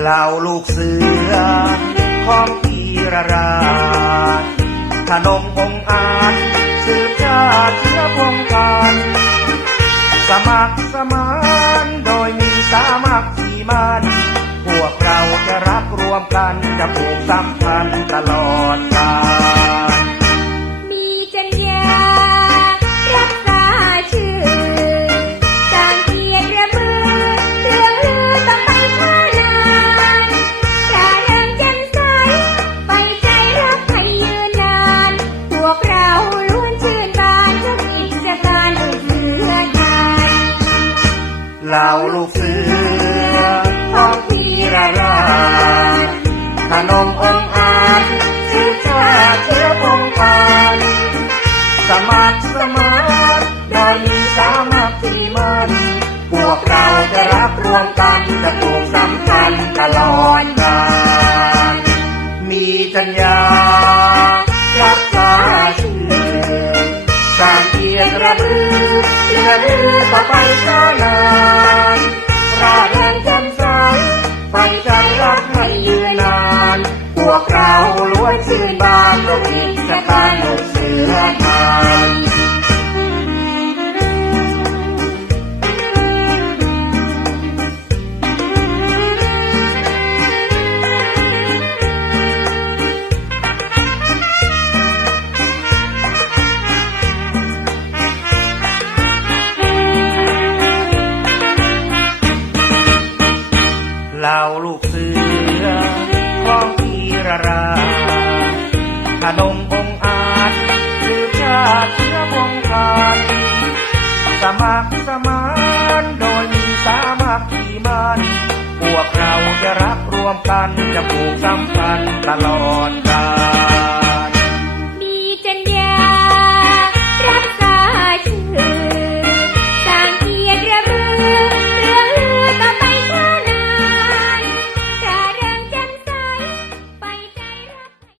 เล่าลูกเสือ ของพีรราชขนมองอาจสืบชาติเชื้อพงกันสมัครสมานโดยมีสามัคคีมันพวกเราจะรักรวมกันจะผูกสัมพันธ์ตลอดกาล เหล่าลูกเสือของพีระราชขนมองค์อาจสืบชาเชื้อพงกันสมัครสมานโดยมีสามัคคีมันพวกเราจะรักรวมกันจะผูกสัมพันธ์ตลอดกาลมีจัญญารักษาชื่อสร้างเกียรติระบือเลือลือต่อไปช้านานานทุกกิจการลูกเสือไทยเหล่าลูกเสือของพีระรา นงองอาจสืบชาติเชื้อพงพันสมัครสมานโดยมีสามัคคีมันพวกเราจะรักรวมกันจะผูกสัมพันธ์ตลอดกาล